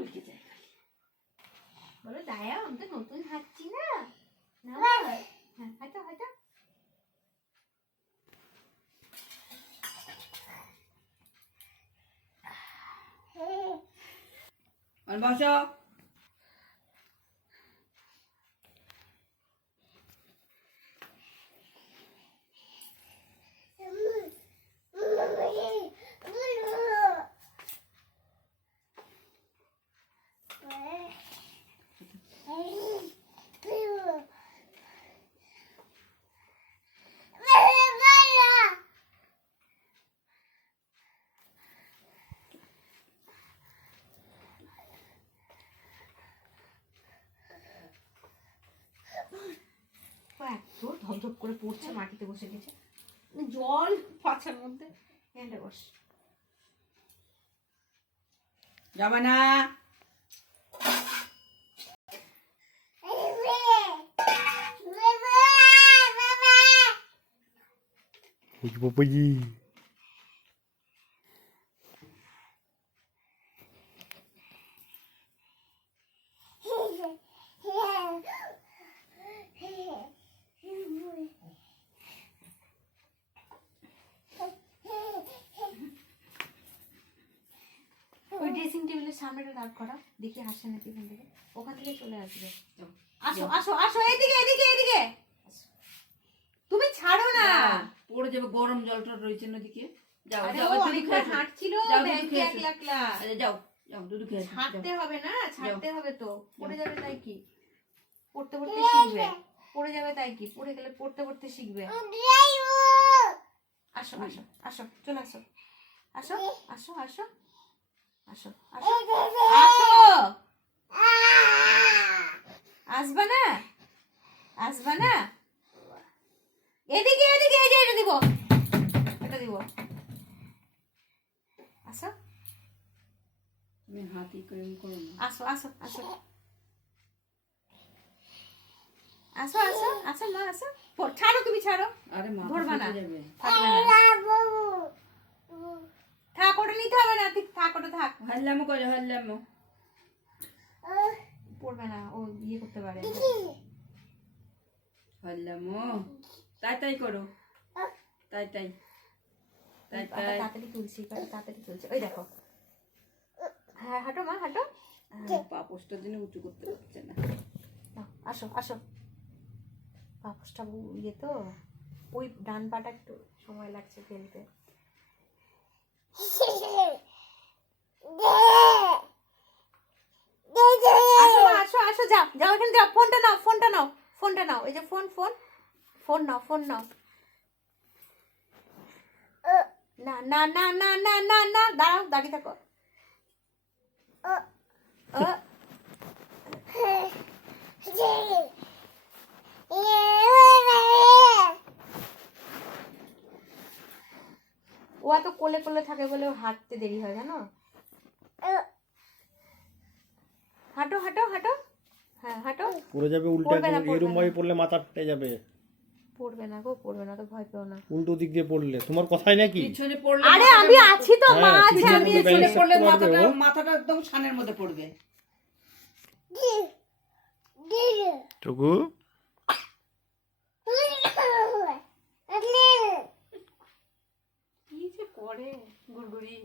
কলকে যায় বলো দায়া আমি তো নতুন হাঁটছি না হ্যাঁ হাঁটো হাঁটো বসো এত ধপধপ করে পড়ছে মাটিতে বসে গেছে জল পাছার মধ্যে হ্যান্ডে বস যাবে না Papaji. ওই ড্রেসিং টেবিলের সামনেটা দাঁড় করা দেখি হাসে নাকি ওখান থেকে ওখান থেকে চলে আসবে আসো আসো আসো এদিকে এদিকে এদিকে তুমি ছাড়ো না পড়ে যাবে গরম জলটা রয়েছে নদীকে যাও আরে যাও ও দুধ অনেকবার খেয়ে হাঁটছিল যাও, দুধ ব্যাংকে খেয়ে একলা একলা আচ্ছা যাও যাও দুধ খেয়ে হাঁটতে হবে না ছাড়তে হবে তো পড়ে যাবে তাই কি পড়তে পড়তে শিখবে পড়ে যাবে তাই কি পড়ে গেলে পড়তে পড়তে শিখবে আসো আসো আসো চলে আসো আসো আসো আসো আসো আসো আসো আসবা না আসবা না এদিকে এদিকে এই যে এটা দিব এটা দিব আসো তুমি হাতি করে করো না আসো আসো আসো আসো আসো আসো মা আসো ছাড়ো তুমি ছাড়ো আরে মা ধরবা না যাবে থাকবে না থাক ওটা নিতে হবে না ঠিক থাক ওটা থাক হাল্লামো করে হাল্লামো পড়বে না ও ইয়ে করতে পারে হাল্লামো তাই তাই করো তাই তাই তাই তাই তাড়াতাড়ি তুলছি তাড়াতাড়ি তুলছি ওই দেখো হ্যাঁ হাঁটো মা হাঁটো পা পোস্টার জন্য উঁচু করতে পারছে না নাও, আসো আসো পাপোসটা ইয়ে তো ওই ডান পাটা একটু সময় লাগছে ফেলতে আসো আসো আসো যাও যাও এখানে যাও ফোনটা নাও ফোনটা নাও ফোনটা নাও এই যে ফোন ফোন ফোন নাও ফোন নাও না না না না না না না দাঁড়াও দাঁড়িয়ে থাকো ও এত কোলে কোলে থাকে বলে ও হাঁটতে দেরি হয় জানো হাঁটো হাঁটো হাঁটো হ্যাঁ হাঁটো পড়ে যাবে উল্টে এরকম ভাবে পড়লে মাথা ফেটে যাবে পড়বে না গো পড়বে না তো ভয় পেও না উল্টো দিক দিয়ে পড়লে তোমার কথাই নাকি পিছনে পড়লে আরে আমি আছি তো মা আছে পিছনে আমি পড়লে পিছনে পড়লে মারবে মাথাটা ও। মাথাটা একদম সানের মধ্যে পড়বে টুকু কি যে করে গুড়গুড়ি